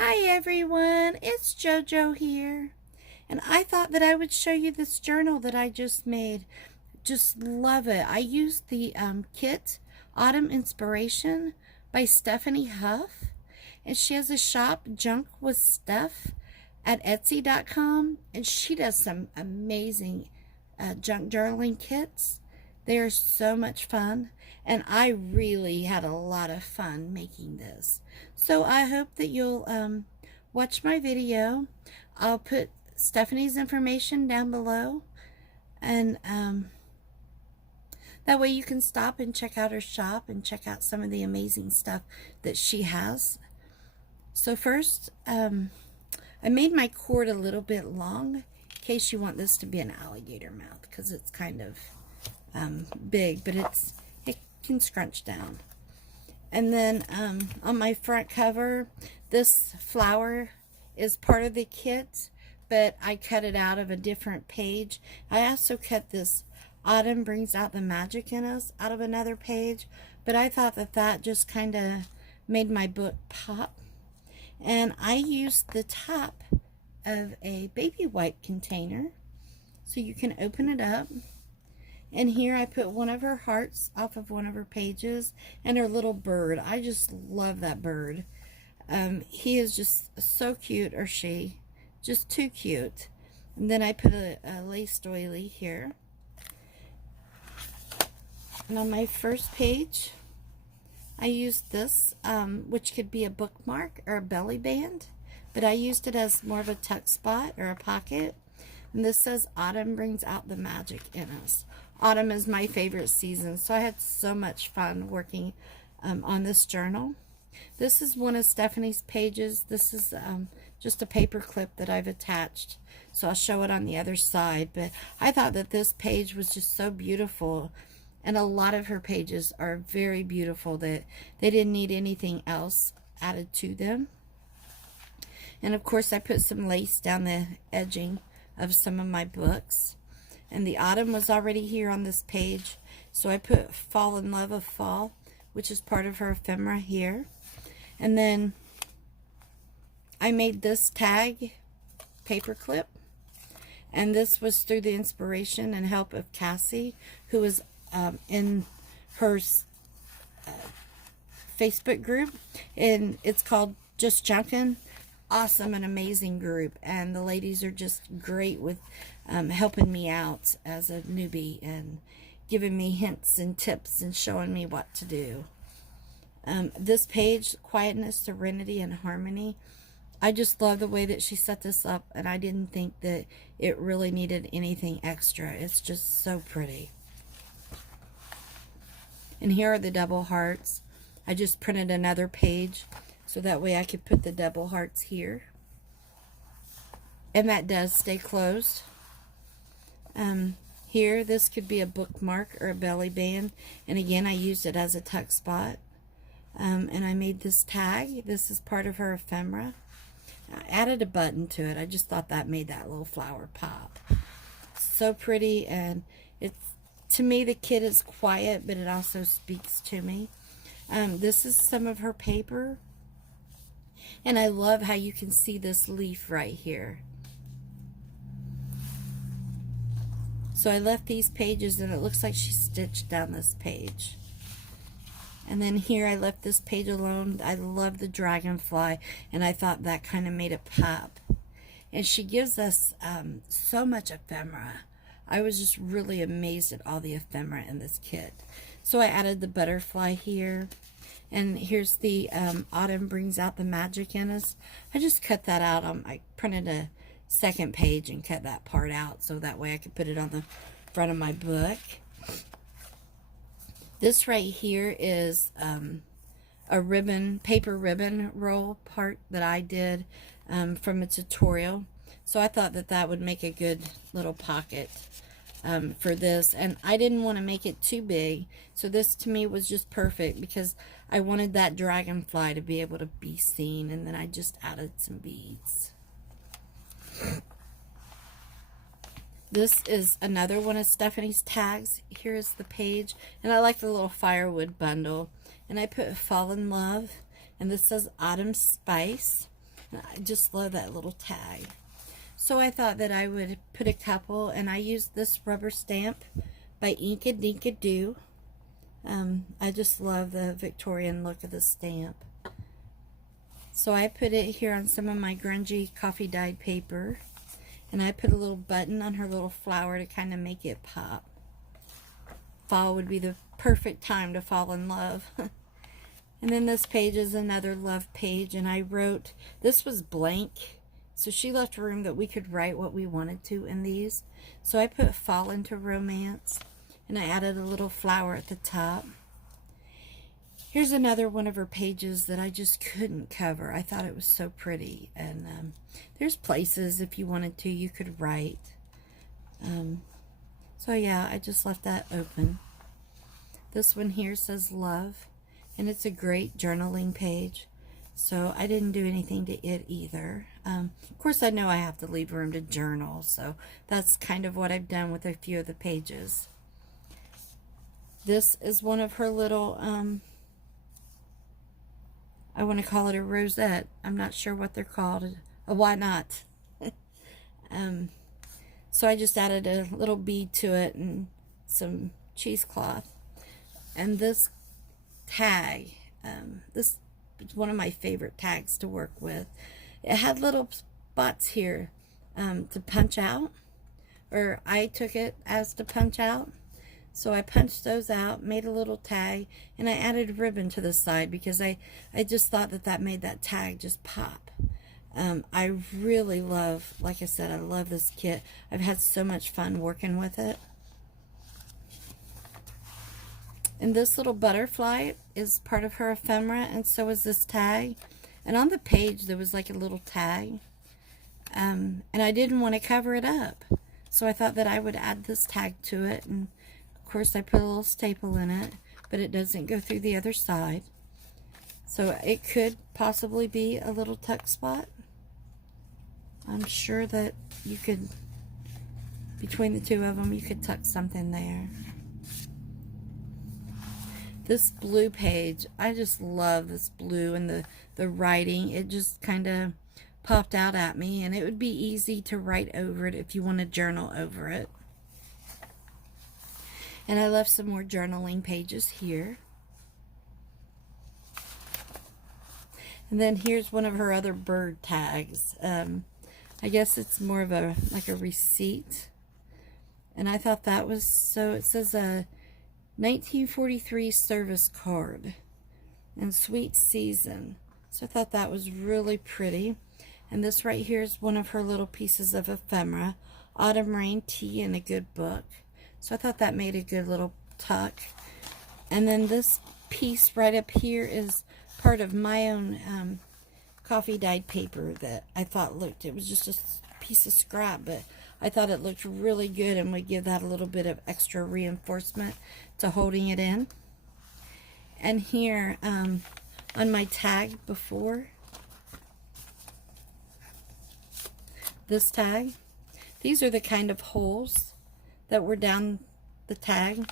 Hi everyone, it's JoJo here, and I thought that I would show you this journal that I just made. Just love it. I used the kit Autumn Inspiration by Stephanie Huff, and she has a shop, Junk With Steph, at Etsy.com, and she does some amazing junk journaling kits. They are so much fun, and I really had a lot of fun making this. So I hope that you'll watch my video. I'll put Stephanie's information down below, and that way you can stop and check out her shop and check out some of the amazing stuff that she has. So first, I made my cord a little bit long in case you want this to be an alligator mouth, because it's kind of big, but it can scrunch down. And then on my front cover, this flower is part of the kit, but I cut it out of a different page. I also cut this Autumn Brings Out the Magic in Us out of another page, but I thought that that just kind of made my book pop. And I used the top of a baby wipe container, so you can open it up. And here I put one of her hearts off of one of her pages and her little bird. I just love that bird. He is just so cute, or she, just too cute. And then I put a lace doily here. And on my first page, I used this, which could be a bookmark or a belly band, but I used it as more of a tuck spot or a pocket. And this says, Autumn Brings Out the Magic in Us. Autumn is my favorite season, so I had so much fun working on this journal. This is one of Stephanie's pages. This is just a paper clip that I've attached, so I'll show it on the other side. But I thought that this page was just so beautiful, and a lot of her pages are very beautiful that they didn't need anything else added to them. And of course I put some lace down the edging of some of my books. And the autumn was already here on this page, so I put Fall in Love of Fall, which is part of her ephemera here. And then I made this tag paper clip, and this was through the inspiration and help of Cassie, who was in her Facebook group, and it's called Just Junkin'. Awesome and amazing group, and the ladies are just great with helping me out as a newbie and giving me hints and tips and showing me what to do. This page, Quietness, Serenity, and Harmony, I just love the way that she set this up, and I didn't think that it really needed anything extra. It's just so pretty. And here are the double hearts. I just printed another page so that way I could put the double hearts here. And that does stay closed. Here, this could be a bookmark or a belly band. And again, I used it as a tuck spot. And I made this tag. This is part of her ephemera. I added a button to it. I just thought that made that little flower pop. So pretty, and it's, to me, the kit is quiet, but it also speaks to me. This is some of her paper. And I love how you can see this leaf right here. So I left these pages, and it looks like she stitched down this page. And then here I left this page alone. I love the dragonfly, and I thought that kind of made it pop. And she gives us so much ephemera. I was just really amazed at all the ephemera in this kit. So I added the butterfly here. And here's the Autumn Brings Out the Magic in Us. I just cut that out. I printed a second page and cut that part out, so that way I could put it on the front of my book. This right here is a ribbon, paper ribbon roll part that I did from a tutorial. So I thought that that would make a good little pocket for this, and I didn't want to make it too big, so this to me was just perfect because I wanted that dragonfly to be able to be seen. And then I just added some beads. This is another one of Stephanie's tags. Here's the page, and I like the little firewood bundle, and I put Fall in Love, and this says Autumn Spice. I just love that little tag. So I thought that I would put a couple, and I used this rubber stamp by Inkadoo. I just love the Victorian look of the stamp. So I put it here on some of my grungy coffee dyed paper, and I put a little button on her little flower to kind of make it pop. Fall would be the perfect time to fall in love. And then this page is another love page, and I wrote, this was blank, so she left room that we could write what we wanted to in these. So I put fall into romance, and I added a little flower at the top. Here's another one of her pages that I just couldn't cover. I thought it was so pretty, and there's places if you wanted to you could write. So yeah, I just left that open. This one here says love, and it's a great journaling page. So I didn't do anything to it either. Of course, I know I have to leave room to journal, so that's kind of what I've done with a few of the pages. This is one of her little, I want to call it a rosette. I'm not sure what they're called. Why not? So I just added a little bead to it and some cheesecloth. And this tag, this is one of my favorite tags to work with. It had little spots here to punch out, or I took it as to punch out. So I punched those out, made a little tag, and I added ribbon to the side because I just thought that that made that tag just pop. I really love, like I said, I love this kit. I've had so much fun working with it. And this little butterfly is part of her ephemera, and so is this tag. And on the page, there was like a little tag. And I didn't want to cover it up. So I thought that I would add this tag to it. And of course, I put a little staple in it, but it doesn't go through the other side. So it could possibly be a little tuck spot. I'm sure that you could, between the two of them, you could tuck something there. This blue page, I just love this blue and the writing. It just kind of popped out at me, and it would be easy to write over it if you want to journal over it. And I left some more journaling pages here. And then here's one of her other bird tags. I guess it's more of a like a receipt. And I thought that was so, it says a 1943 service card and sweet season. So I thought that was really pretty. And this right here is one of her little pieces of ephemera, autumn rain, tea, and a good book. So I thought that made a good little tuck. And then this piece right up here is part of my own coffee dyed paper that I thought looked, it was just a piece of scrap, but I thought it looked really good and would give that a little bit of extra reinforcement to holding it in. And here on my tag before, this tag, these are the kind of holes that were down the tag,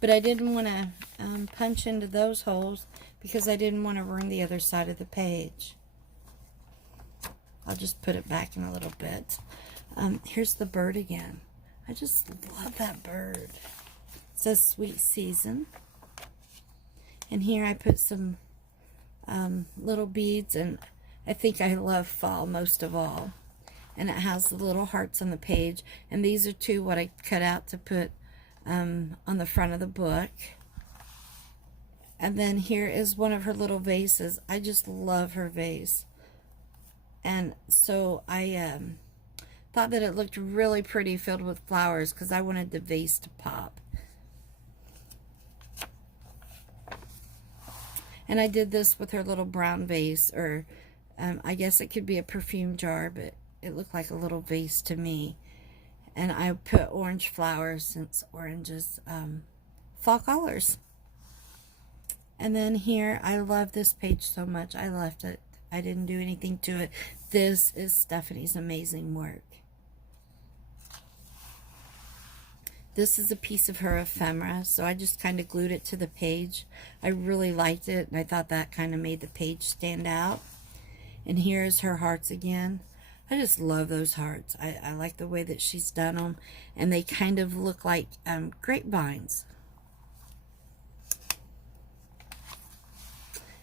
but I didn't want to punch into those holes because I didn't want to ruin the other side of the page. I'll just put it back in a little bit. Here's the bird again. I just love that bird. It says sweet season. And here I put some little beads, and I think I love fall most of all. And it has the little hearts on the page. And these are two what I cut out to put on the front of the book. And then here is one of her little vases. I just love her vase. And so I thought that it looked really pretty filled with flowers because I wanted the vase to pop. And I did this with her little brown vase, or I guess it could be a perfume jar, but it looked like a little vase to me. And I put orange flowers since orange is fall colors. And then here, I love this page so much. I left it. I didn't do anything to it. This is Stephanie's amazing work. This is a piece of her ephemera, so I just kind of glued it to the page. I really liked it, and I thought that kind of made the page stand out. And here's her hearts again. I just love those hearts. I like the way that she's done them. And they kind of look like grapevines.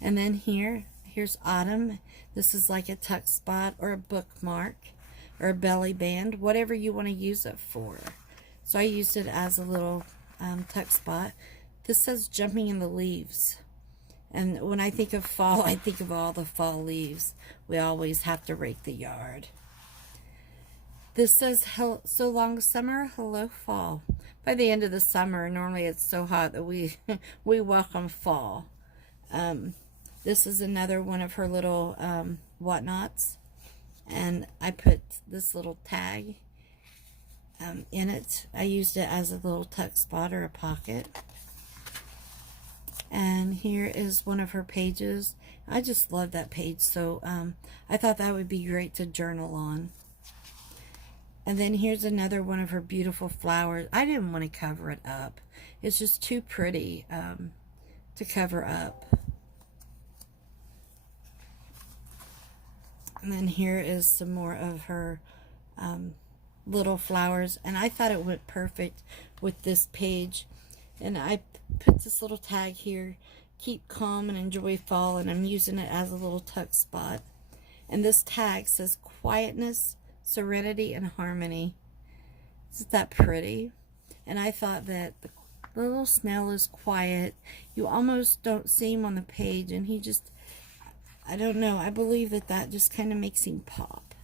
And then here's Autumn. This is like a tuck spot or a bookmark or a belly band, whatever you want to use it for. So I used it as a little tuck spot. This says jumping in the leaves. And when I think of fall, I think of all the fall leaves. We always have to rake the yard. This says, so long summer, hello fall. By the end of the summer, normally it's so hot that we welcome fall. This is another one of her little whatnots. And I put this little tag in it. I used it as a little tuck spot or a pocket. And here is one of her pages. I just love that page, so I thought that would be great to journal on. And then here's another one of her beautiful flowers. I didn't want to cover it up. It's just too pretty to cover up. And then here is some more of her little flowers. And I thought it went perfect with this page. And I put this little tag here, keep calm and enjoy fall, and I'm using it as a little tuck spot. And this tag says quietness, serenity, and harmony. Isn't that pretty? And I thought that the little snail is quiet. You almost don't see him on the page, and he just, I don't know, I believe that just kind of makes him pop.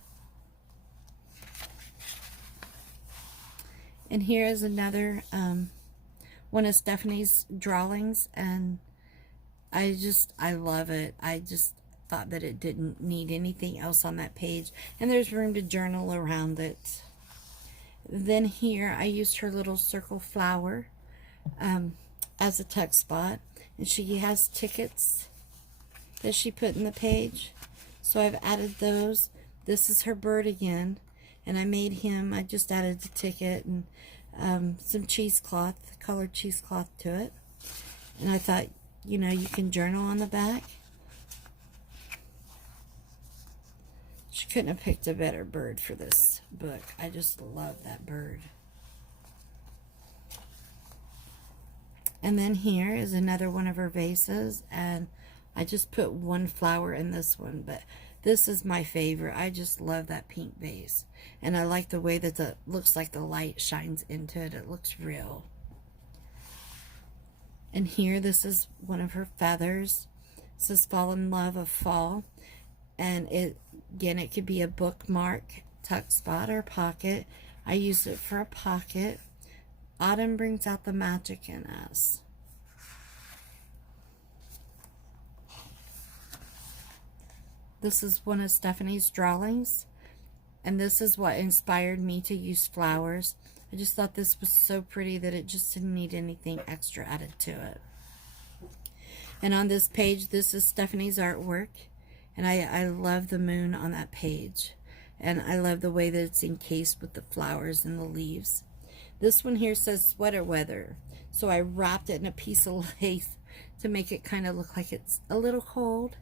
And here is another one of Stephanie's drawings, and I love it. I just thought that it didn't need anything else on that page, and there's room to journal around it. Then here I used her little circle flower as a tuck spot, and she has tickets that she put in the page, so I've added those. This is her bird again, and I made him, I just added the ticket and some cheesecloth, colored cheesecloth to it. And I thought, you know, you can journal on the back. She couldn't have picked a better bird for this book. I just love that bird. And then here is another one of her vases, and I just put one flower in this one, but this is my favorite. I just love that pink vase. And I like the way that looks like the light shines into it. It looks real. And here, this is one of her feathers. It says fall in love of fall. And again, it could be a bookmark, tuck spot, or pocket. I use it for a pocket. Autumn brings out the magic in us. This is one of Stephanie's drawings, and this is what inspired me to use flowers. I just thought this was so pretty that it just didn't need anything extra added to it. And on this page, this is Stephanie's artwork, and I love the moon on that page, and I love the way that it's encased with the flowers and the leaves. This one here says sweater weather, so I wrapped it in a piece of lace to make it kind of look like it's a little cold.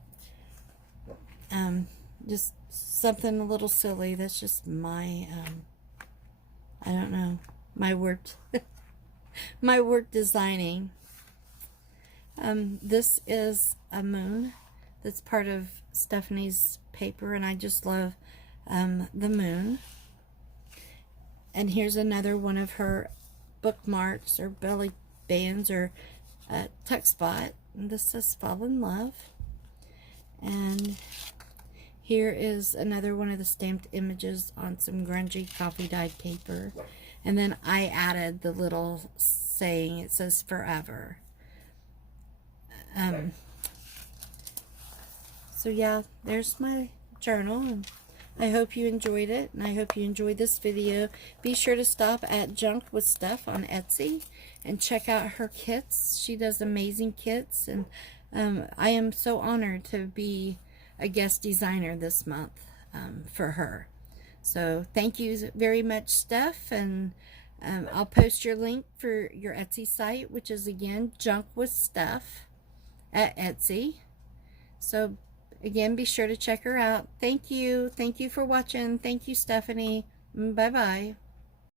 Just something a little silly. That's just my, I don't know, my work, my work designing. This is a moon that's part of Stephanie's paper, and I just love the moon. And here's another one of her bookmarks or belly bands or tuck spot. And this says fall in love. And here is another one of the stamped images on some grungy coffee dyed paper. And then I added the little saying, it says forever. So yeah, there's my journal, and I hope you enjoyed it, and I hope you enjoyed this video. Be sure to stop at Junk With Steph on Etsy and check out her kits. She does amazing kits, and I am so honored to be a guest designer this month for her. So thank you very much, Steph, and I'll post your link for your Etsy site, which is again Junk With Steph at Etsy. So Again, be sure to check her out. Thank you. Thank you for watching. Thank you, Stephanie. Bye-bye.